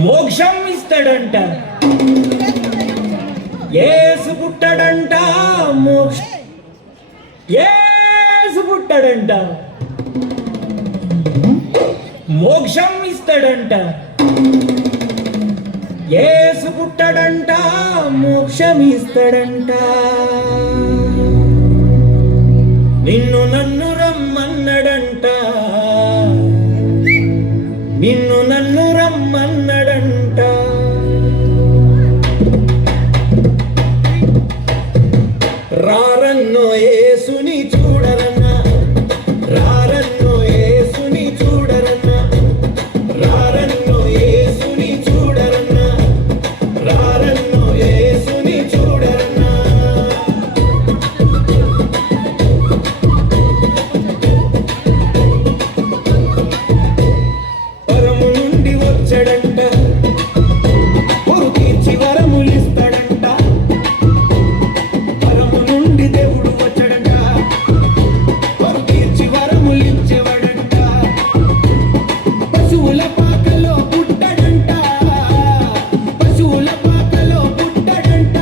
మోక్షం ఇస్తాడంట. యేసు పుట్టాడంట, యేసు పుట్టాడంట, మోక్షం ఇస్తాడంట. యేసు పుట్టాడంట, మోక్షం ఇస్తాడంట. నిన్ను నన్ను రమ్మన్నాడంట, నిన్ను నన్ను రమ్మన్నాడంట. రారన్నో యేసుని చూడరన్నా, రారన్నో యేసుని చూడరన్నా, రారన్నో యేసుని చూడరన్నా, రారన్నో యేసుని చూడరన్నా. పరము నుండి వచ్చాడంట, పొరు తీర్చి వరములిస్తాడంట. పరము నుండి దేవుడు వచ్చాడంట, పొరు తీర్చి వరములిచ్చేవాడంట. పశువుల పాకలో పుట్టాడంట, పశువుల పాకలో పుట్టాడంట.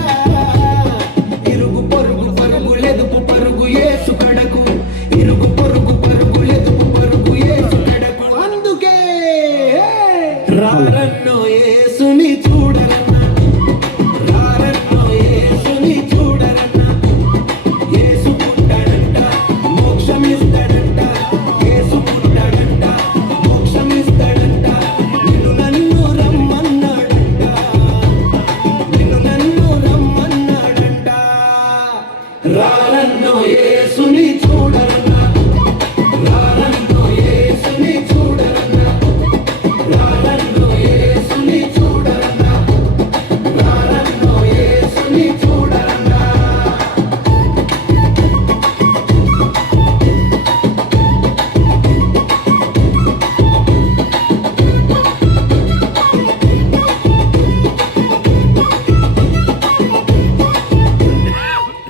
ఇరుగు పొరుగు పరుగులెదుపు పరుగు యేసు కడకు, ఇరుగు పొరుగు పరుగులెదుపు పరుగు యేసు కడకు. అందుకే రారన్నో యేసుని చూడరన్నా, రారన్నో యేసుని చూడరన్నా. యేసు పుట్టాడంట, మోక్షం ఇస్తాడంట. యేసు పుట్టాడంట, మోక్షం ఇస్తాడంట. నిన్ను నన్ను రమ్మన్నాడంట, నిన్ను నన్ను రమ్మన్నాడంట. రారన్నో యేసుని చూడరన్నా, రారన్నో యేసుని చూడరన్నా, రారన్నో యేసుని చూడరన్నా, రారన్నో యేసుని చూడరన్నా.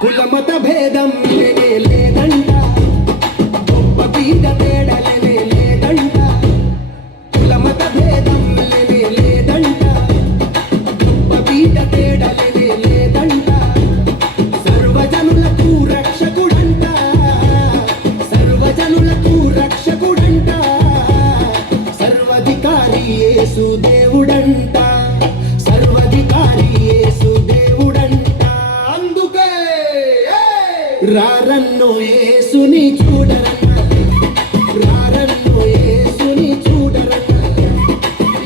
కులమత భేదం లేనే లేదంట, గొప్ప పీడ తేడలే లేదంట. కులమత భేదం లేనే లేదంట, గొప్ప పీడ తేడలే లేదంట. సర్వజనులకు రక్షకుడంట, సర్వజనులకు రక్షకుడంట. సర్వాధికారి యేసు దేవుడంట, సర్వాధికారి యేసు దేవుడంట. అందుకే రారన్నో యేసుని చూడరన్నా, రారన్నో యేసుని చూడరన్నా.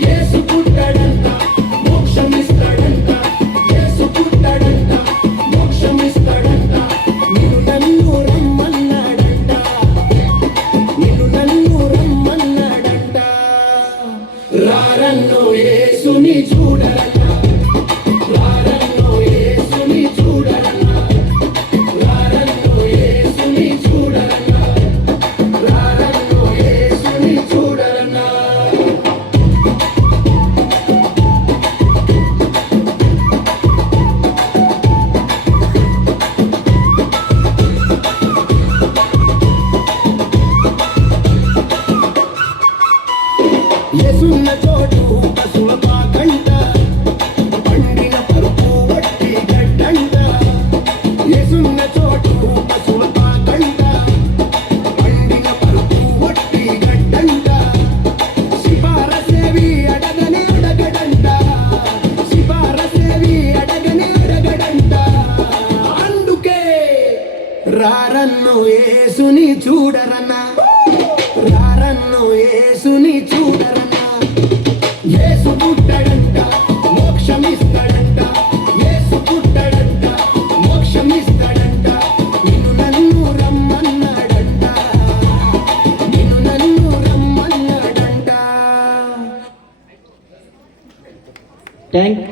యేసు పుట్టాడంట, మోక్షం ఇస్తాడంట. యేసు పుట్టాడంట, మోక్షం ఇస్తాడంట. నిన్ను నన్ను రమ్మన్నాడంట, నిన్ను నన్ను రమ్మన్నాడంట. రారన్నో యేసుని చూడరన్నా, రారన్నో యేసుని చూడరన్నా, రారన్నో యేసుని చూడరన్నా, రారన్నో యేసుని చూడరన్నా. యేసున్న చోటు పశువుల పాకంట, పండిన పరుపు వట్టి గడ్డంట. యేసున్న చోటు పశువుల పాకంట, పండిన పరుపు వట్టి గడ్డంట. సిపారసేవి అడగని అడగడంట, సిపారసేవి అడగని అడగడంట. అందుకే రారన్నో యేసుని చూడరన్నా, రారన్నో యేసుని చూడరన్నా. యేసు పుట్టాడంట, మోక్షం ఇస్తాడంట. యేసు పుట్టాడంట, మోక్షం ఇస్తాడంట. నిన్ను నన్ను రమ్మన్నాడంట, నిన్ను నన్ను రమ్మన్నాడంట. థ్యాంక్